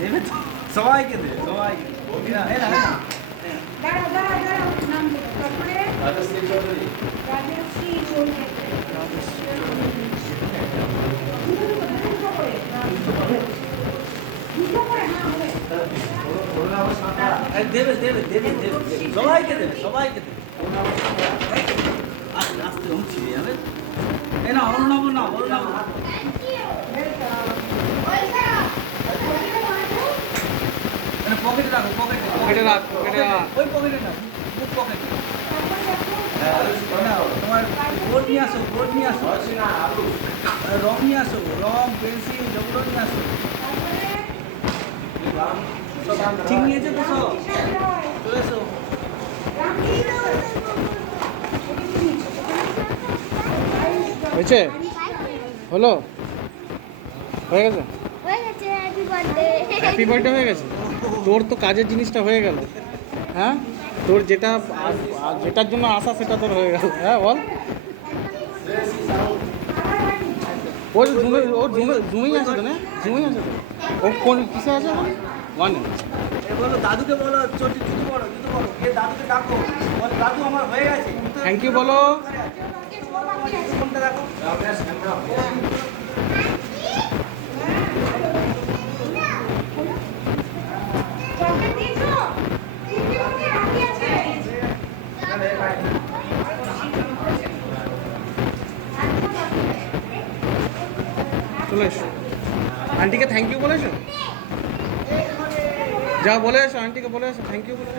দেবে তো, সবাইকে দেবে, সবাইকে দেবে দেবে দেবে দেবে সবাইকে দেবে, সবাইকে দেবে। আস্তে আস্তে ছিঁড়ে যাবে। এই না অরুণ নেবো না, অরুণ নেবো পকেটে রাখো, পকেটে রাখ, পকেটে রাখ, ওই পকেটে না, বুক পকেটে। তোমার বোর্ড নিয়ে আসো, বোর্ড নিয়ে আসো, রং নিয়ে আসো, রং পেন্সিল যেগুলো নিয়ে আসো। ঠিক নিয়েছে তো সব, চলে এসো। হয়েছে? হলো? হয়ে গেছে? হ্যাপি বার্থডে হয়ে গেছে? তোর তো কাজের জিনিসটা হয়ে গেল। হ্যাঁ, তোর যেটা যেটার জন্য আসা সেটা তোর হয়ে গেল। হ্যাঁ বল। ওর জুমেই আছে তো, না জুমেই আছে তো। ও কোন কিসে আছে? ওয়ানে। বলো দাদুকে, বলো চটি জুতো বলো, জুতো বলো, গিয়ে দাদুকে ডাকো, বল দাদু আমার হয়ে গেছে। থ্যাংক ইউ বলো। ফোনটা দেখো। চলে এসো। আন্টিকে থ্যাংক ইউ বলেছো? যা বলে এসো, আন্টিকে বলে এসো থ্যাংক ইউ বলে।